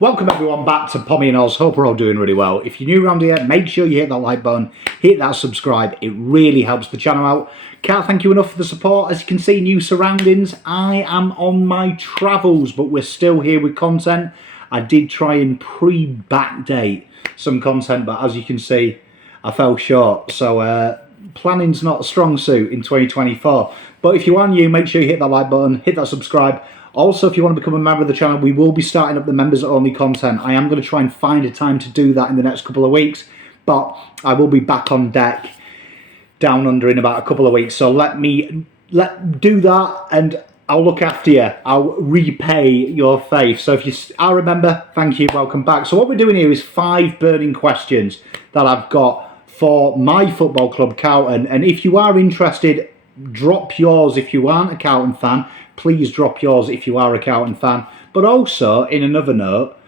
Welcome everyone back to Pommy and Oz. Hope we're all doing really well. If you're new around here, make sure you hit that like button, hit that subscribe. It really helps the channel out. Can't thank you enough for the support. As you can see, new surroundings. I am on my travels, but we're still here with content. I did try and pre-backdate some content, but as you can see, I fell short. So planning's not a strong suit in 2024. But if you are new, make sure you hit that like button, hit that subscribe. Also, if you want to become a member of the channel, we will be starting up the members-only content. I am going to try and find a time to do that in the next couple of weeks, but I will be back on deck down under in about a couple of weeks. So let do that, and I'll look after you. I'll repay your faith. So if you are a member, thank you, welcome back. So what we're doing here is 5 burning questions that I've got for my football club, Carlton. And if you are interested, drop yours if you aren't a Carlton fan. Please drop yours if you are a Carlton fan. But also, in another note,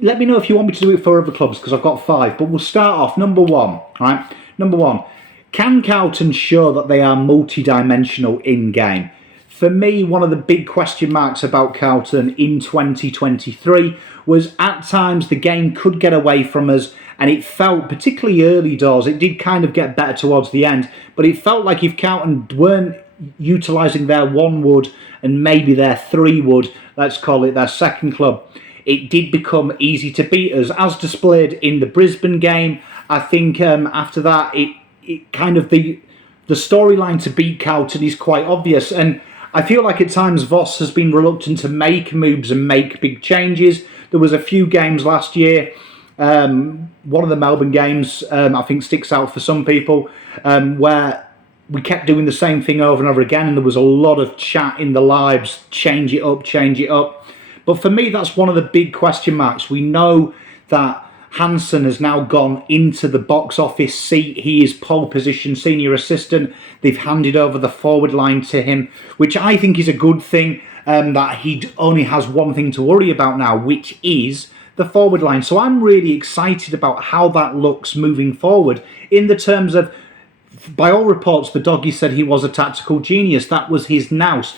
let me know if you want me to do it for other clubs, because I've got 5. But we'll start off, number 1. Right? Number 1. Can Carlton show that they are multi-dimensional in-game? For me, one of the big question marks about Carlton in 2023 was at times the game could get away from us, and it felt, particularly early doors, it did kind of get better towards the end, but it felt like if Carlton weren't utilising their 1 wood and maybe their 3 wood, let's call it their second club, it did become easy to beat us, as displayed in the Brisbane game. I think after that, it kind of the storyline to beat Carlton is quite obvious, and I feel like at times Voss has been reluctant to make moves and make big changes. There was a few games last year, one of the Melbourne games I think sticks out for some people, where we kept doing the same thing over and over again, and there was a lot of chat in the lives, change it up, change it up. But for me, that's one of the big question marks. We know that Hansen has now gone into the box office seat. He is pole position senior assistant. They've handed over the forward line to him, which I think is a good thing, that he only has one thing to worry about now, which is the forward line. So I'm really excited about how that looks moving forward in the terms of, by all reports, the doggy said he was a tactical genius. That was his nous.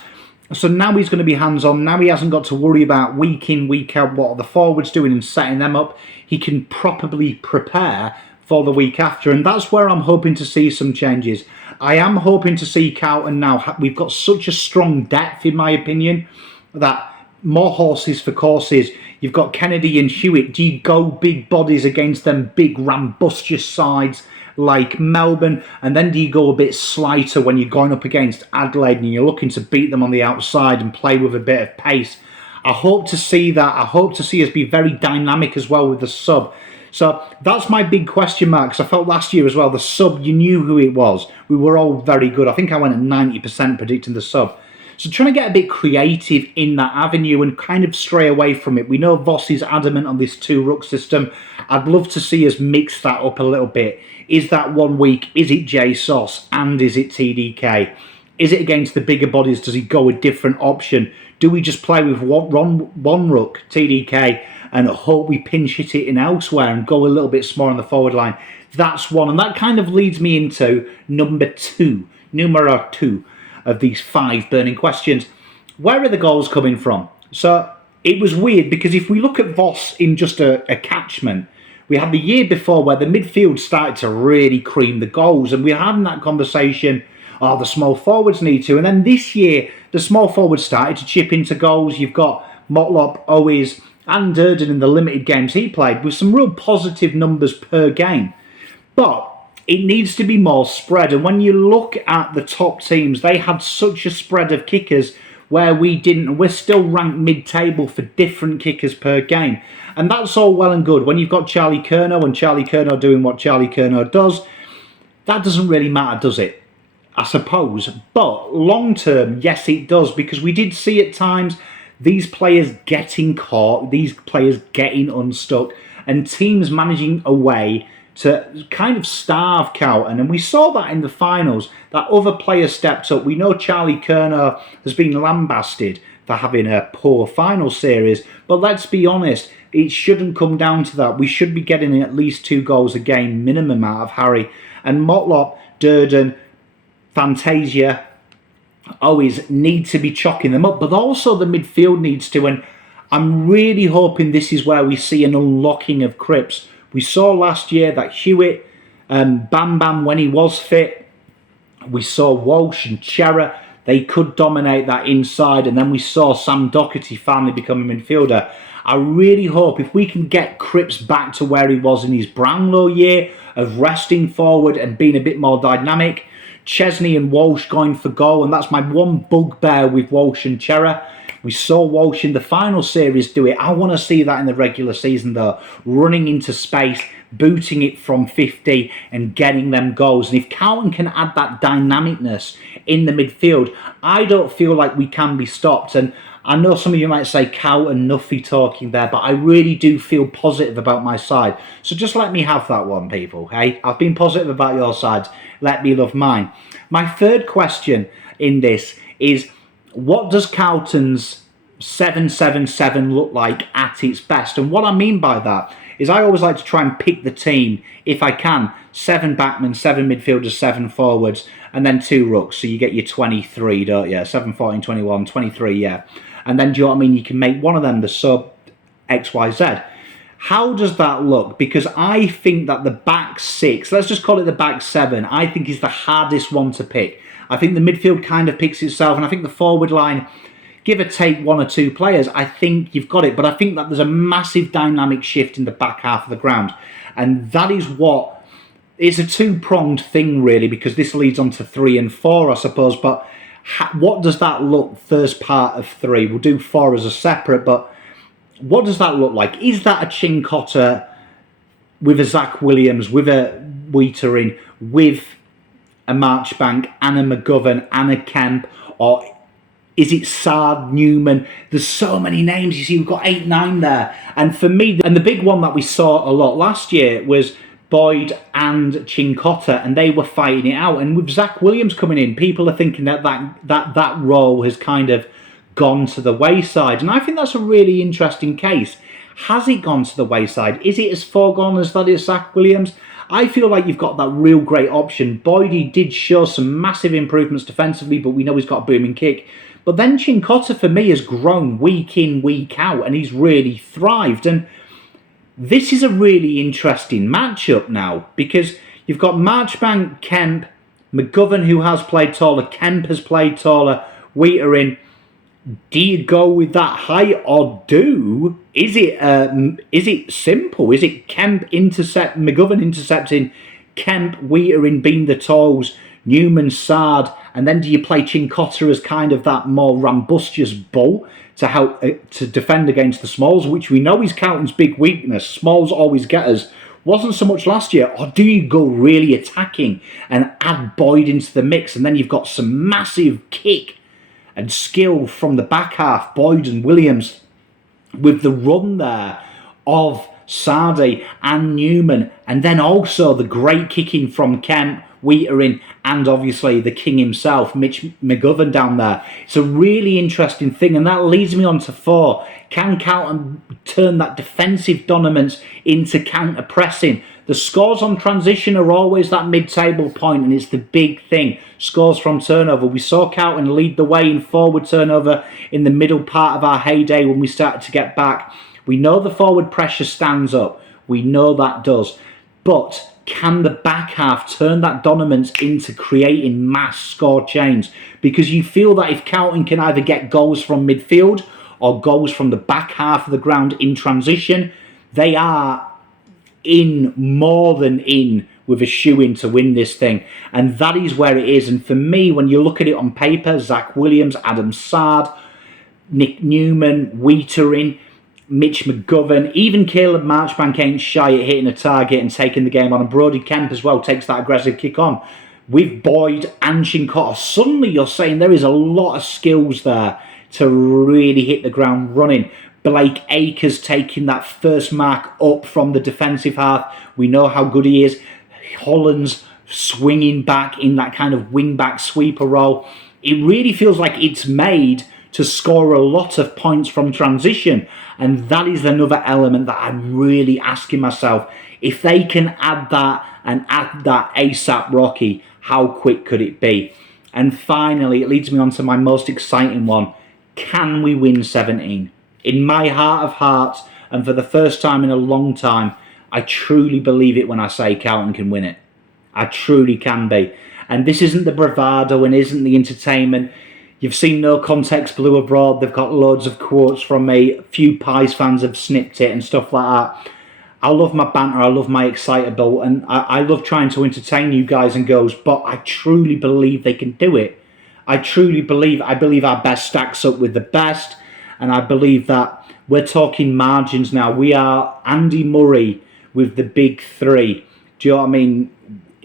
So now he's going to be hands-on. Now he hasn't got to worry about week in, week out what are the forwards doing and setting them up. He can properly prepare for the week after. And that's where I'm hoping to see some changes. I am hoping to see Carlton now. We've got such a strong depth, in my opinion, that more horses for courses. You've got Kennedy and Hewitt. Do you go big bodies against them big rambustious sides like Melbourne, and then do you go a bit slighter when you're going up against Adelaide and you're looking to beat them on the outside and play with a bit of pace? I hope to see that. I hope to see us be very dynamic as well with the sub. So that's my big question mark, because I felt last year as well, the sub, you knew who it was. We were all very good. I think I went at 90% predicting the sub. So trying to get a bit creative in that avenue and kind of stray away from it. We know Voss is adamant on this 2-ruck system. I'd love to see us mix that up a little bit. Is that 1 week? Is it J Sauce and is it TDK? Is it against the bigger bodies? Does he go a different option? Do we just play with one ruck, TDK, and hope we pinch hit it in elsewhere and go a little bit small on the forward line? That's one. And that kind of leads me into numero 2 of these 5 burning questions. Where are the goals coming from? So it was weird, because if we look at Voss in just a catchment, we had the year before where the midfield started to really cream the goals, and we're having that conversation, oh, the small forwards need to. And then this year, the small forwards started to chip into goals. You've got Motlop, Owis, and Durden in the limited games he played with some real positive numbers per game. But it needs to be more spread. And when you look at the top teams, they had such a spread of kickers where we didn't. We're still ranked mid-table for different kickers per game. And that's all well and good. When you've got Charlie Curnow and Charlie Curnow doing what Charlie Curnow does, that doesn't really matter, does it? I suppose. But long-term, yes, it does. Because we did see at times these players getting caught, these players getting unstuck, and teams managing a way to kind of starve Carlton. And we saw that in the finals, that other players stepped up. We know Charlie Curnow has been lambasted for having a poor final series, but let's be honest, it shouldn't come down to that. We should be getting at least 2 goals a game minimum out of Harry. And Motlop, Durden, Fantasia always need to be chalking them up, but also the midfield needs to. And I'm really hoping this is where we see an unlocking of Cripps. We saw last year that Hewitt, Bam Bam when he was fit, we saw Walsh and Chera, they could dominate that inside, and then we saw Sam Docherty finally become a midfielder. I really hope if we can get Cripps back to where he was in his Brownlow year of resting forward and being a bit more dynamic, Chesney and Walsh going for goal, and that's my one bugbear with Walsh and Chera. We saw Walsh in the final series do it. I want to see that in the regular season though, running into space, booting it from 50 and getting them goals. And if Carlton can add that dynamicness in the midfield, I don't feel like we can be stopped. And I know some of you might say Carlton Nuffy talking there, but I really do feel positive about my side. So just let me have that one, people, hey? I've been positive about your sides. Let me love mine. My third question in this is, what does Carlton's 7-7-7 look like at its best? And what I mean by that is I always like to try and pick the team, if I can, 7 backmen, 7 midfielders, 7 forwards, and then 2 rooks. So you get your 23, don't you? 7, 14, 21, 23, yeah. And then, do you know what I mean? You can make one of them the sub XYZ. How does that look? Because I think that the back 6, let's just call it the back 7, I think is the hardest one to pick. I think the midfield kind of picks itself, and I think the forward line, give or take 1 or 2 players, I think you've got it. But I think that there's a massive dynamic shift in the back half of the ground. And that is what, it's a two-pronged thing really, because this leads on to 3 and 4, I suppose. But what does that look, first part of 3? We'll do 4 as a separate, but what does that look like? Is that a Chincotta with a Zach Williams, with a Whittaker, with a Marchbank and a McGovern and a Kemp, or is it Sard, Newman? There's so many names. You see, we've got 8, 9 there. And for me, and the big one that we saw a lot last year was Boyd and Chincotta, and they were fighting it out. And with Zach Williams coming in, people are thinking that role has kind of gone to the wayside. And I think that's a really interesting case. Has it gone to the wayside? Is it as foregone as that is Zach Williams? I feel like you've got that real great option. Boydie did show some massive improvements defensively, but we know he's got a booming kick. But then Chincotta, for me, has grown week in, week out, and he's really thrived. And this is a really interesting matchup now, because you've got Marchbank, Kemp, McGovern, who has played taller, Kemp has played taller, Whittaker. Do you go with that height, or is it simple? Is it Kemp intercept, McGovern intercepting, Kemp, Whittaker being the talls, Newman, Sard, and then do you play Chincotta as kind of that more rambustious bull to help to defend against the smalls, which we know is Carlton's big weakness. Smalls always get us. Wasn't so much last year. Or do you go really attacking and add Boyd into the mix, and then you've got some massive kick and skill from the back half, Boyd and Williams, with the run there of Sardi and Newman, and then also the great kicking from Kemp, Whittaker, and obviously the king himself, Mitch McGovern down there. It's a really interesting thing, and that leads me on to 4. Can Carlton turn that defensive dominance into counter-pressing? The scores on transition are always that mid-table point, and it's the big thing. Scores from turnover. We saw Carlton lead the way in forward turnover in the middle part of our heyday when we started to get back. We know the forward pressure stands up. We know that does. But can the back half turn that dominance into creating mass score chains? Because you feel that if Carlton can either get goals from midfield or goals from the back half of the ground in transition, they are more than in with a shoe-in to win this thing. And that is where it is. And for me, when you look at it on paper, Zach Williams, Adam Sard, Nick Newman, Whittaker, Mitch McGovern, even Caleb Marchbank ain't shy at hitting a target and taking the game on. And Brody Kemp as well takes that aggressive kick on. With Boyd and Chincotta, suddenly you're saying there is a lot of skills there to really hit the ground running. Blake Acres taking that first mark up from the defensive half. We know how good he is. Holland's swinging back in that kind of wing-back sweeper role. It really feels like it's made to score a lot of points from transition. And that is another element that I'm really asking myself. If they can add that and add that ASAP Rocky, how quick could it be? And finally, it leads me on to my most exciting one. Can we win 17? In my heart of hearts, and for the first time in a long time, I truly believe it when I say Carlton can win it. I truly can be. And this isn't the bravado and isn't the entertainment. You've seen No Context Blue abroad. They've got loads of quotes from me. A few Pies fans have snipped it and stuff like that. I love my banter. I love my excitable. And I love trying to entertain you guys and girls. But I truly believe they can do it. I believe our best stacks up with the best. And I believe that we're talking margins now. We are Andy Murray with the big three. Do you know what I mean?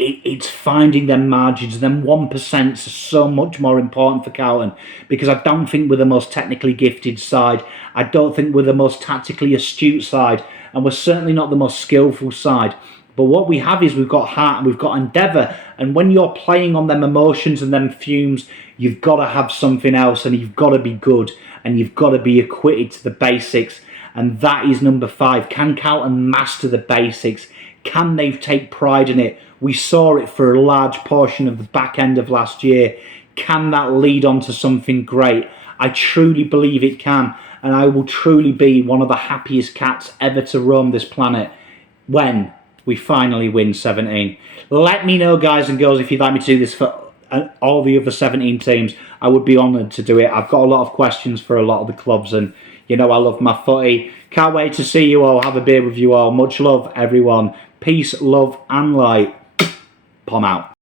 It's finding them margins. Them 1% are so much more important for Carlton, because I don't think we're the most technically gifted side. I don't think we're the most tactically astute side, and we're certainly not the most skillful side. But what we have is we've got heart and we've got endeavour. And when you're playing on them emotions and them fumes, you've got to have something else, and you've got to be good, and you've got to be acquitted to the basics. And that is number 5. Can Carlton master the basics? Can they take pride in it? We saw it for a large portion of the back end of last year. Can that lead on to something great? I truly believe it can. And I will truly be one of the happiest cats ever to roam this planet when we finally win 17. Let me know, guys and girls, if you'd like me to do this for all the other 17 teams. I would be honoured to do it. I've got a lot of questions for a lot of the clubs, and you know I love my footy. Can't wait to see you all, have a beer with you all. Much love, everyone. Peace, love and light. Pom out.